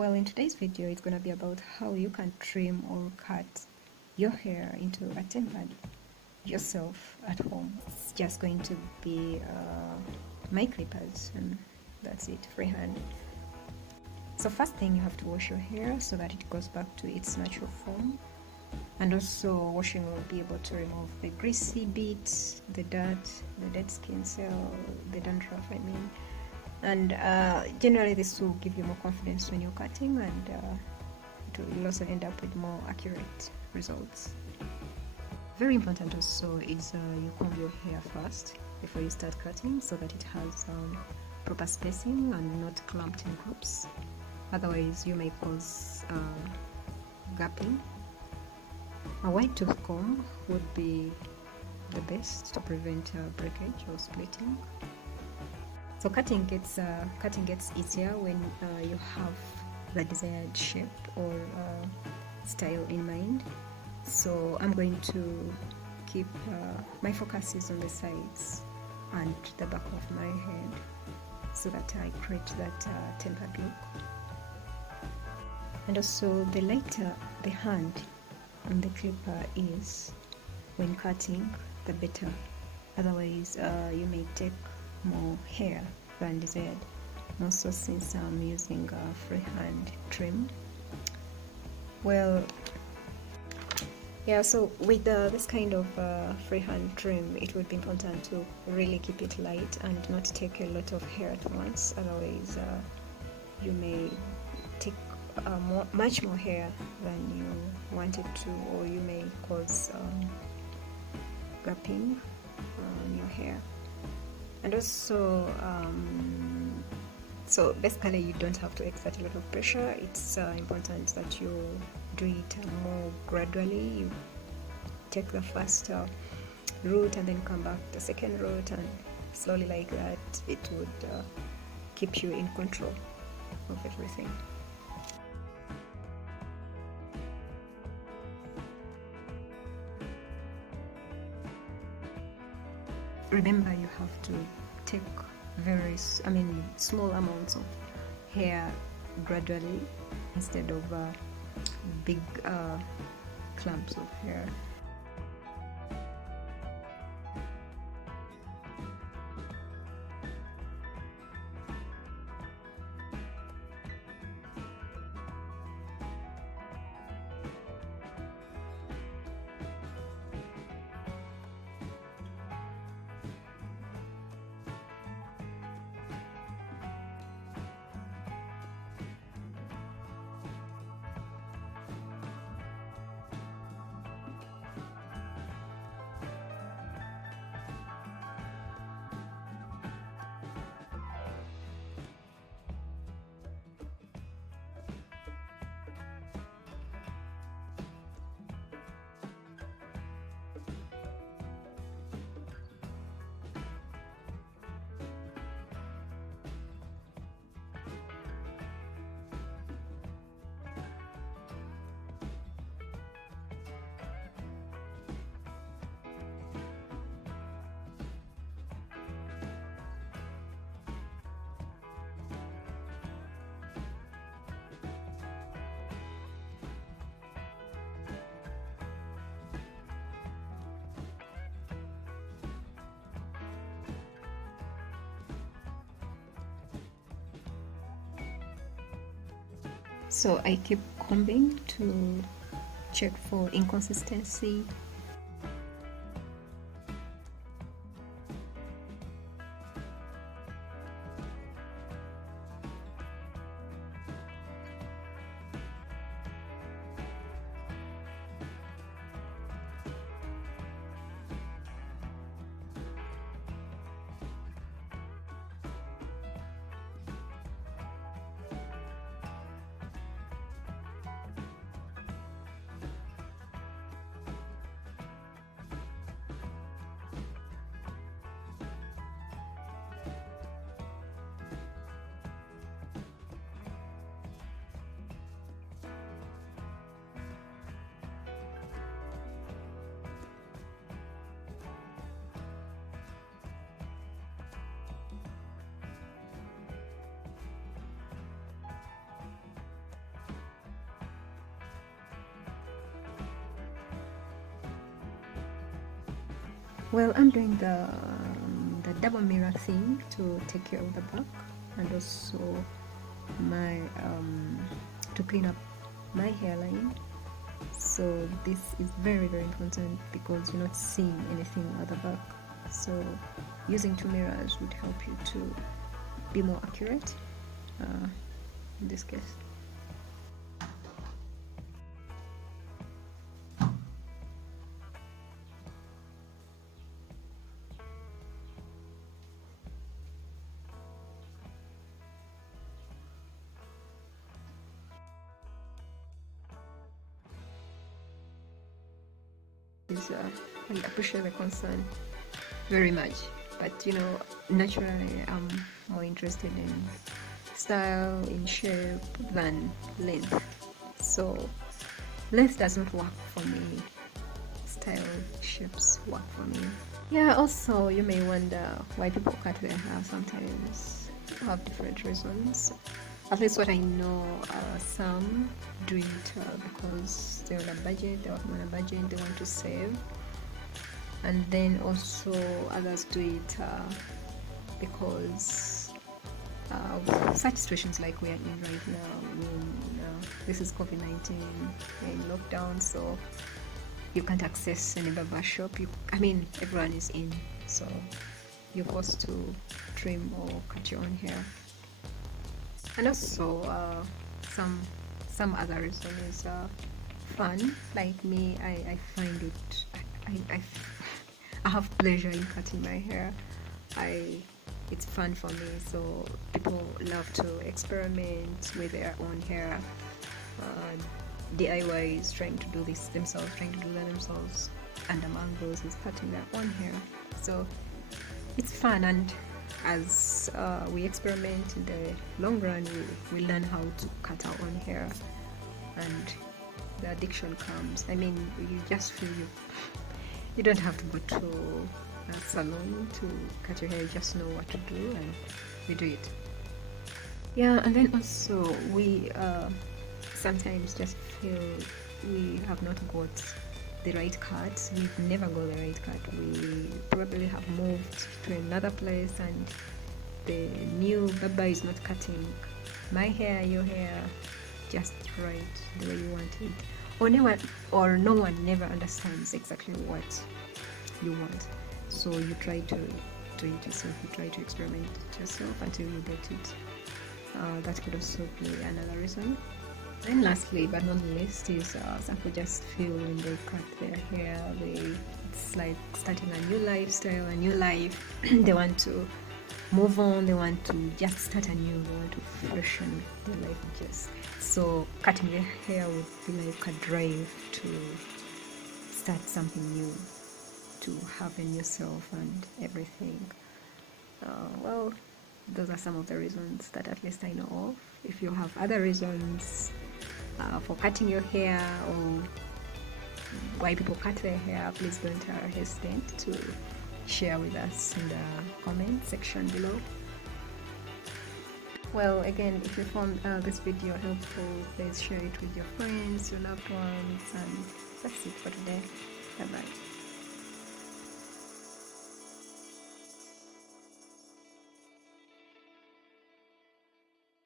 Well, in today's video, it's going to be about how you can trim or cut your hair into a tapered yourself at home. It's just going to be my clippers, and that's it, freehand. So first thing, you have to wash your hair so that it goes back to its natural form. And also washing will be able to remove the greasy bits, the dirt, the dead skin cell, the dandruff, I mean. And generally this will give you more confidence when you're cutting, and it will also end up with more accurate results. Very important also is you comb your hair first before you start cutting, so that it has proper spacing and not clumped in groups. Otherwise you may cause gapping. A wide tooth comb would be the best to prevent breakage or splitting. So cutting gets easier when you have the desired shape or style in mind. So I'm going to keep my focus is on the sides and the back of my head, so that I create that tapered look. And also, the lighter the hand on the clipper is when cutting, the better. Otherwise you may take more hair than desired. Also, since I'm using a freehand trim, well, yeah, so with this kind of freehand trim, it would be important to really keep it light and not take a lot of hair at once. Otherwise you may take much more hair than you wanted to, or you may cause gapping on your hair. And also so basically you don't have to exert a lot of pressure. It's important that you do it more gradually. You take the first route and then come back to the second route, and slowly like that it would keep you in control of everything. Remember, you have to take small amounts of hair gradually, instead of big clumps of hair. So I keep combing to check for inconsistency. Well, I'm doing the double mirror thing to take care of the back, and also my to clean up my hairline. So this is very important because you're not seeing anything at the back. So using two mirrors would help you to be more accurate in this case. I appreciate the concern very much, but naturally I'm more interested in style, in shape than length. So length doesn't work for me, style, shapes work for me. Yeah, also you may wonder why people cut their hair. Sometimes have different reasons. At least what I know, some do it because they're on a budget, they want to save. And then also others do it because of such situations like we are in right now. When this is COVID-19, we're in lockdown, so you can't access any barber shop. Everyone is in, so you're forced to trim or cut your own hair. And also some other reason is fun. Like me, I find it I have pleasure in cutting my hair. It's fun for me. So people love to experiment with their own hair. DIY is trying to do this themselves, and among those is cutting their own hair. So it's fun, and as we experiment in the long run, we learn how to cut our own hair, and the addiction comes. You just feel you don't have to go to a salon to cut your hair. You just know what to do, and you do it. Yeah, and then also we sometimes just feel we have not got the right cut. We've never got the right cut. We probably have moved to another place and the new barber is not cutting my hair, your hair just right the way you want it, or no one never understands exactly what you want. So you try to do it yourself, you try to experiment it yourself until you get it. That could also be another reason. And lastly but not least is some people just feel when they cut their hair, it's like starting a new lifestyle, a new life. They want to move on, they want to just start anew, they want to freshen their life so cutting their hair would be like a drive to start something new, to have a new self and everything. Well, those are some of the reasons that at least I know of. If you have other reasons for cutting your hair or why people cut their hair, please don't hesitate to share with us in the comment section below. Well, again, if you found this video helpful, please share it with your friends, your loved ones, and that's it for today. Bye bye.